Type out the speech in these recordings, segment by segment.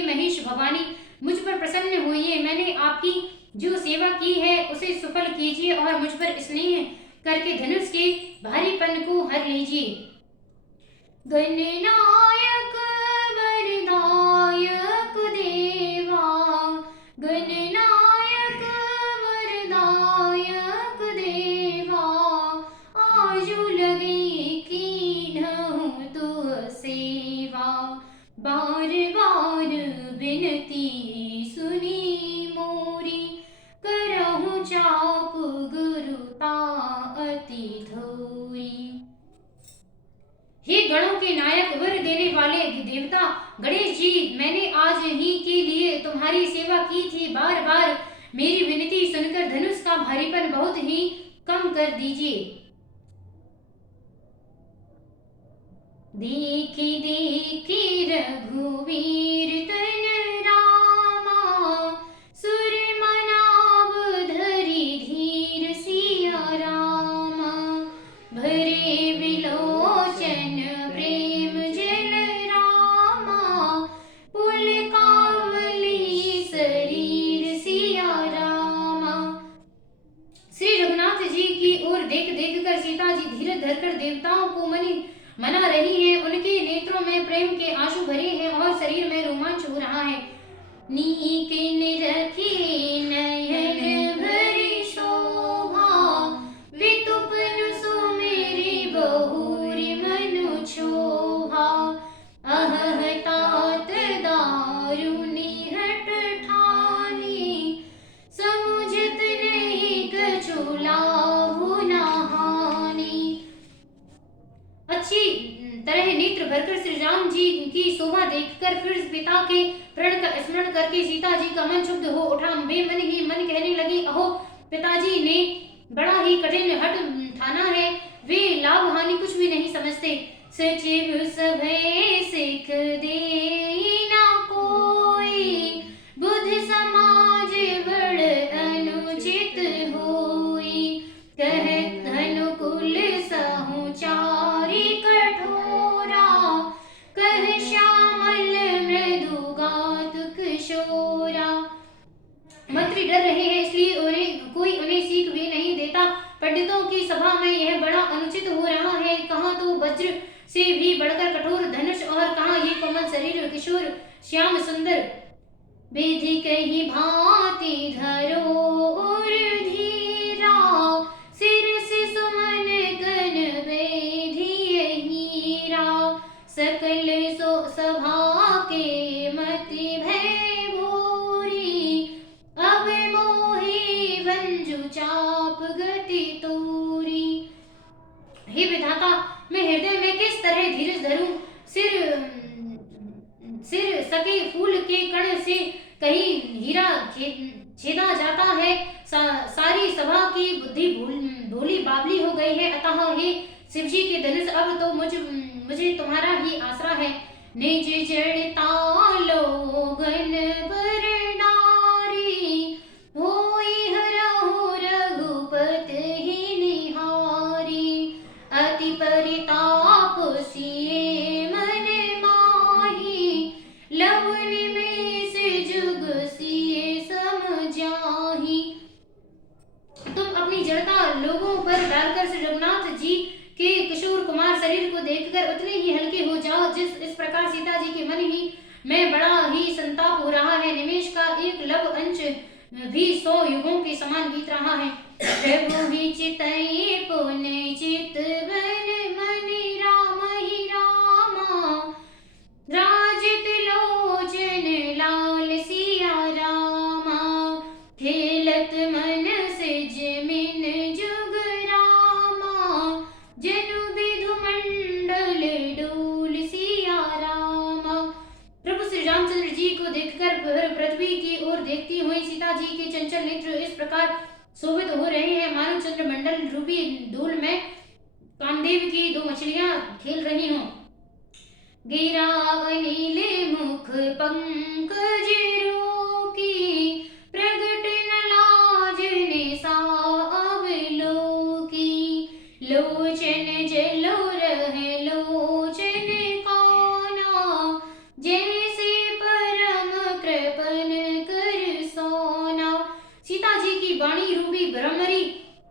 हे महेश भवानी, मुझ पर प्रसन्न होइए। मैंने आपकी जो सेवा की है उसे सफल कीजिए और मुझ पर स्नेह करके धनुष के भारीपन को हर लीजिए। गणनायक वरदायक देवा, गणनायक वरदायक देवा, आजु लगे कीन्हूं तुह सेवा। बार बार विनती सुनी मोरी, करहु चाप गुरुता अति थोरी। हे गणों के नायक, वर देने वाले देवता गणेश जी, मैंने आज ही के लिए तुम्हारी सेवा की थी। बार बार मेरी विनती सुनकर धनुष का भारीपन बहुत ही कम कर दीजिए। देखी देखी रघुवीर तन रामा, सुर मनाव धरि धीर सिया रामा। भरे विलोचन प्रेम जल रामा, पुलकावली शरीर सिया रामा। श्री रघुनाथ जी की ओर देख देख कर सीता जी धीरज धरकर देवताओं को मना रही हैं। उनके नेत्रों में प्रेम के आंसू भरे हैं और शरीर में रोमांच हो रहा है। नीक निरखी नयन भरी शोभा, वितुपन सुमेरी बहुरी मनु क्षोभा। अहह तात दारुनी हठ ठानी, समुझत नहीं कछु लाभु न हानि। अच्छी तरह नेत्र भरकर श्री राम जी की शोभा देखकर फिर पिता के प्रण का स्मरण करके सीता जी का मन क्षुब्ध हो उठा। वे मन ही मन कहने लगी, अहो पिताजी ने बड़ा ही कठिन हठ ठाना है, वे लाभ हानि कुछ भी नहीं समझते। सचिव सभय सिख दे ना कोई, बुध समाज बड़ अनुचित होई। कहत अनुकुल सहुचारी कठोरा, कह श्यामल मृदुगात किशोरा। मंत्री डर रहे हैं, इसलिए कोई उन्हें सीख भी नहीं देता। पंडितों की सभा में यह बड़ा अनुचित हो रहा है। कहाँ तो वज्र से भी बढ़कर कठोर धनुष और कहाँ ये कोमल शरीर किशोर श्याम सुंदर। विधि कही भांति धरो और धीरा, सिर से सुमन कन वेधिय हीरा। सकल सो सभा के मति भय भोरी, अब मोहि वंजु चाप गति तोरी। हे विधाता, मैं हृदय में किस तरह धीरज धरूं। सिर सके फूल के कण से कहीं हीरा छेदा जाता है। सारी सभा की बुद्धि भोली बाबली हो गई है। अतः हे शिवजी के धनुष, अब तो मुझे तुम्हारा ही आसरा है। निज जड़ता लोगन पर नारी, होई हरहु रघुपत ही निहारी। अति परिताप सिए मन माही, लव निमेष जुग सिए समझाही। तुम अपनी जड़ता लोगों पर डालकर श्री रघुनाथ जी के किशोर कुमार शरीर को देखकर उतने ही हल्के हो जाओ इस प्रकार सीता जी के मन ही में बड़ा ही संताप हो रहा है। निमेष का एक लव अंश भी 100 युगों के समान बीत रहा है। प्रभु ही चितई पुण्य चित बन मनि राम ही रामा, राजित लोचन लाल सिया रामा। खेलत मन सिज मिन जुग रामा, जनु विधु मंडल डोल सिया रामा। प्रभु श्री रामचंद्र जी को देखकर पृथ्वी की ओर देखती हुई सीता जी के चंचल नेत्र इस प्रकार शोभित हो रहे हैं, मानो चंद्रमंडल रूपी धूल में कामदेव की 2 मछलियां खेल रही हों। गिरा अनिल मुख पंकज रोकी, प्रगट न लाज निसा अवलोकी। लोचन जलो रह लोचन काना, जैसे परम वाणी रूपी भ्रमरी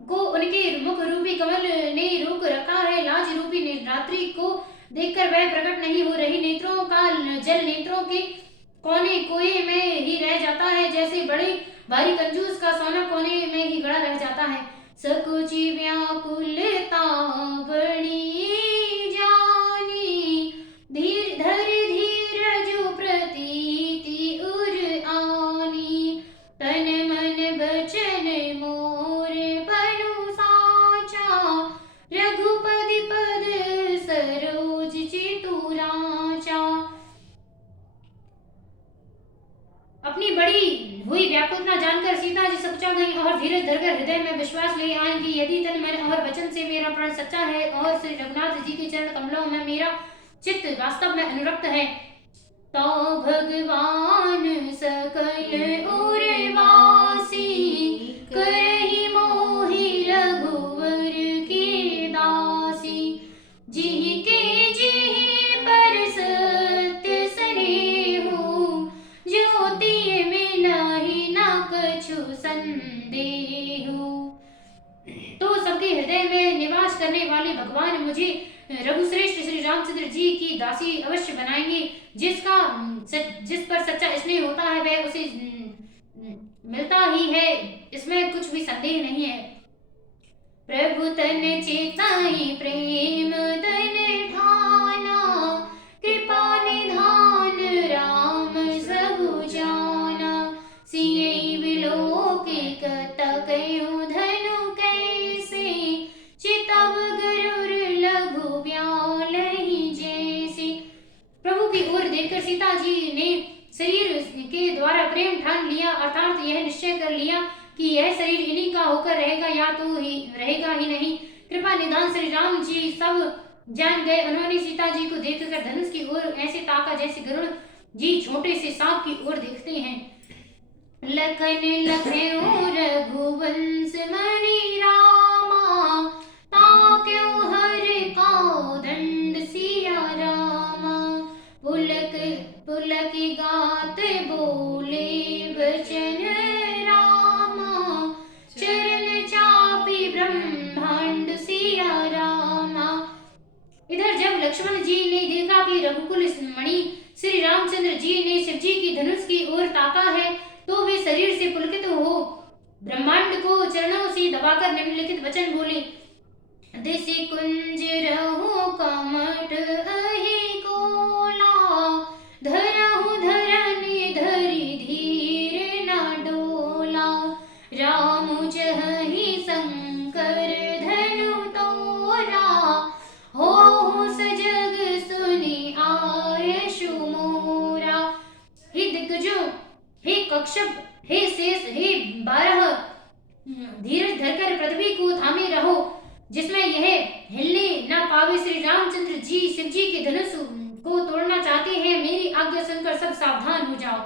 को उनके मुख रूपी कमल ने रोक रखा है। लाज रूपी रात्रि को देखकर वह प्रकट नहीं हो रही। नेत्रों का जल नेत्रों के कोने कोए में ही रह जाता है, जैसे बड़े भारी कंजूस का सोना कोने में ही गड़ा रह जाता है। सकुची व्याकुलता बड़ी जानी, धीर धर धीरज प्रतीति उर आनी, तन मन बचन मोर पनु साचा, रघुपति पद सरोज चितुराचा। अपनी बड़ी हुई व्याकुलता जानकर सीता जी सकुचा गई और धीरज धरकर हृदय में विश्वास ले आई कि यदि तन मन और वचन से मेरा प्राण सच्चा है और श्री रघुनाथ जी के चरण कमलों में मेरा चित्त वास्तव में अनुरक्त है, तो भगवान सकल उर्वासी करहि मोहि रघुवर के दासी। जिहि के जिहि पर सत्य स्नेहु, ज्योति में नाही न कछु संदेहु। तो सबके हृदय में निवास करने वाले भगवान मुझे रघुश्रेष्ठ श्री रामचंद्र जी की दासी अवश्य बनाएंगे। जिस पर सच्चा स्नेह होता है वह उसे मिलता ही है, इसमें कुछ भी संदेह नहीं है। प्रभु तन चेताई प्रेम तन ठाना, कृपा निधान राम सबु जाना। सियहि विलोकित कतकहु धनु कैसे, चितव गरुर लघु ब्यालहि जैसे। प्रभु की ओर देखकर सीता जी ने शरीर के द्वारा प्रेम ठान लिया, अर्थात यह निश्चय कर लिया कि यह शरीर इन्हीं का होकर रहेगा या तो ही रहेगा ही नहीं। कृपा निधान श्री राम जी सब जान गए। उन्होंने सीता जी को देखकर धनुष की ओर ऐसे ताका जैसे गरुड़ जी छोटे से सांप की ओर देखते हैं। लखन लखयो रघुवंश मणि रामा, ताक्यो हरि कौदंड सिया रामा। पुलक पुलक गात बोले वचन रामा, चरण चापी ब्रह्मांड सिया रामा। इधर जब लक्ष्मण जी ने देखा कि रघुकुल मणि श्री रामचंद्र जी ने शिव जी की धनुष की ओर ताका है, तो वे शरीर से पुलकित हो ब्रह्मांड को चरणों से दबाकर निम्नलिखित वचन बोले। दिशि कुंज रहु कमठ अहि कोला, धरहु धरनि धरि धीर न डोला। राम चहहि शंकर धनु तोरा, होहु सजग सुनि आयशु मोरा। हे दिग्गजों, हे कश्यप, हे शेष, हे 12, धीरज धरकर पृथ्वी को थामे रहो, जिसमें यह हिलने न पावे। श्री रामचंद्र जी शिव जी के धनुष को तोड़ना चाहते हैं। मेरी आज्ञा सुनकर सब सावधान हो जाओ।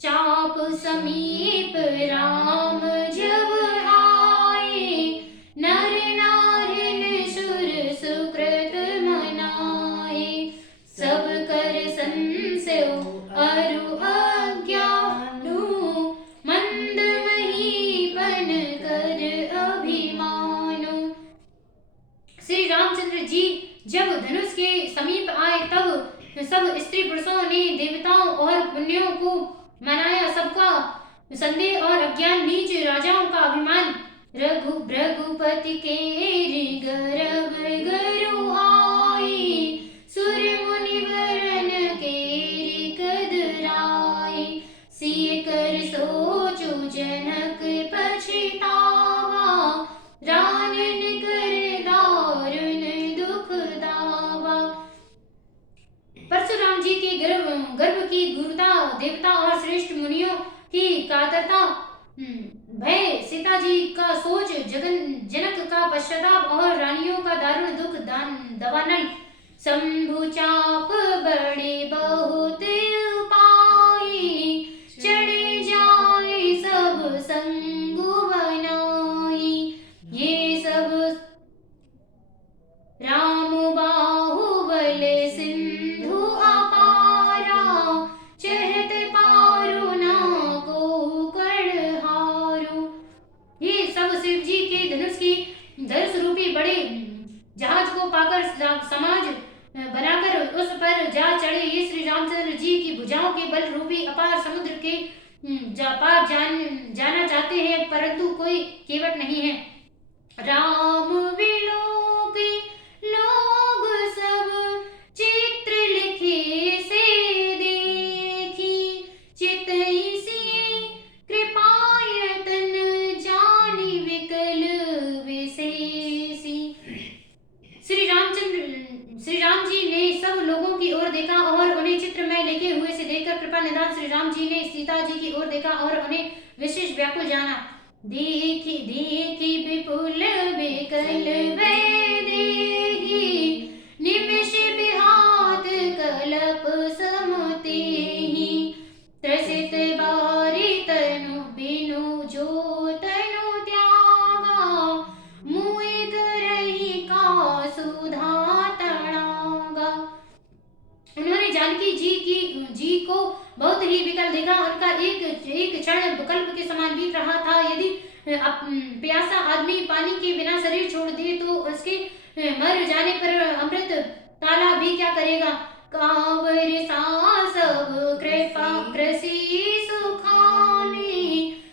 चाप समीप राम जब आए, नर नारिन सुर सुकृत मनाए। सब कर संशय अरु अज्ञानु, मंद महीपन कर अभिमानु। श्री रामचंद्र जी जब धनुष के समीप आए तब सब स्त्री पुरुषों ने देवताओं और पुण्यों को मनाया। सबका संदेह और अज्ञान नीच राजाओं का अभिमान। रघुपति के गर्भ गरु आई, सुर मुनि वरन के कदराई। सिय कर सोचु जनक पछतावा, रानन कर दारुण दुख दावा। परशुराम जी के गर्भ की गुरुता, देवता और श्रेष्ठ मुनियों की कातरता, भय, सीता जी का सोच, जनक का पश्चाताप और रानियों का दारुण दुख दवानल। शंभु चाप बड़े बहुत उपाय, चढ़े जाए सब संगु बनाई। ये सब राम बाहुबल सिंधु अपारा, चहत पारु ना को कड़हारू। पार समुद्र के पार जाना चाहते हैं, परंतु कोई केवट नहीं है। राम विलोक लोग सब चित्र लिखे से देखी, चितई सी कृपायतन जानी विकल विशेषी। श्री राम जी ने सब लोगों की ओर देखा और उन्हें चित्रमय लिखे हुए से देखकर कृपा निधान श्री राम जी ने सीता जी की ओर देखा और उन्हें विशेष व्याकुल जाना। देखी देखी विपुल विकल भय देहि, निमिष बिहात कलप समतेहि, त्रसित बारी तनु बिनु जो तनु त्यागा, मुइग रही का सुधा तड़ागा। उन्होंने जानकी जी को बहुत ही विकल देखा। उनका एक क्षण कल्प के समान बीत रहा था। यदि प्यासा आदमी पानी के बिना शरीर छोड़ दे तो उसके मर जाने पर अमृत ताला भी क्या करेगा। कांवर सा सब कृपा कृषि सुखानी,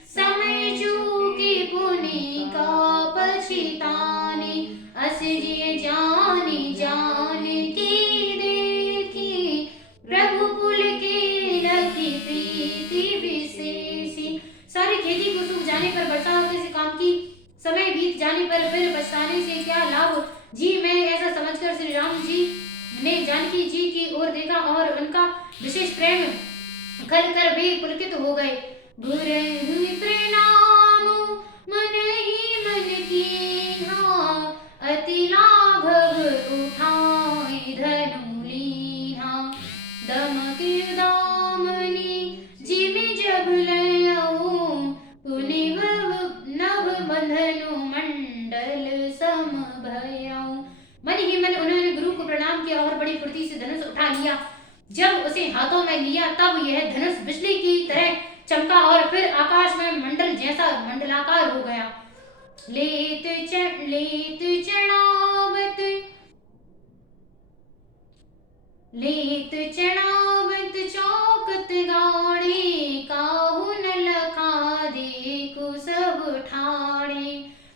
समय चूकी पुनि का पछितानी, अस जिय जानी जान की देखी, प्रभु पुल के लखी प्रीति विशेषी। सारी खेती को सूख जाने पर, वर्षा किसी काम की समय बीत जाने पर फिर पछताने से क्या लाभ जी मैं ऐसा समझकर श्री राम जी ने जानकी जी की ओर देखा और उनका विशेष प्रेम खल कर वे पुलकित हो गए। गुरु प्रणाम मन ही मन कीन्हा, अति लाघव उठाई धनु लीन्हा, दमक दामनी जिमि जब लयऊ, पुनि नभ बंधनु मंडल सम भयऊ। मन ही मन उन्होंने गुरु को प्रणाम किया और बड़ी फुर्ती से धनुष उठा लिया। जब उसे हाथों में लिया तब यह धनुष बिजली की तरह चमका और फिर आकाश में मंडल जैसा मंडलाकार हो गया। लेत चढ़ावत चौकत गाड़े, काहू न लखा देखु सब ठाणे,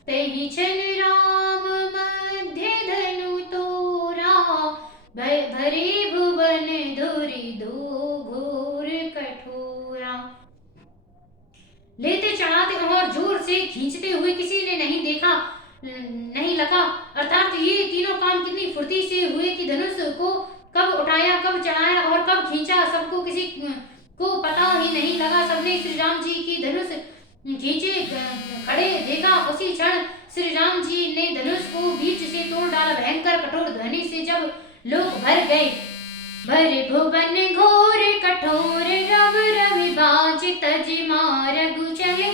तहि छन राम मध्य धनु तोरा, भरे भुवन धुरि दो घोर कठोरा। लेते चढ़ाते और जोर से खींचते हुए किसी ने नहीं लगा। अर्थात ये तीनों काम कितनी फुर्ती से हुए कि धनुष को कब उठाया, कब चढ़ाया और कब खींचा, सबको किसी को पता ही नहीं लगा। सबने श्री राम जी की धनुष खींचे खड़े देखा। उसी क्षण श्री राम जी ने धनुष को बीच से तोड़ डाला। भयंकर कठोर ध्वनि से जब लोग भर गए, भर भुवन घोर कठोर, रव रवि बाज तज मारगु चले,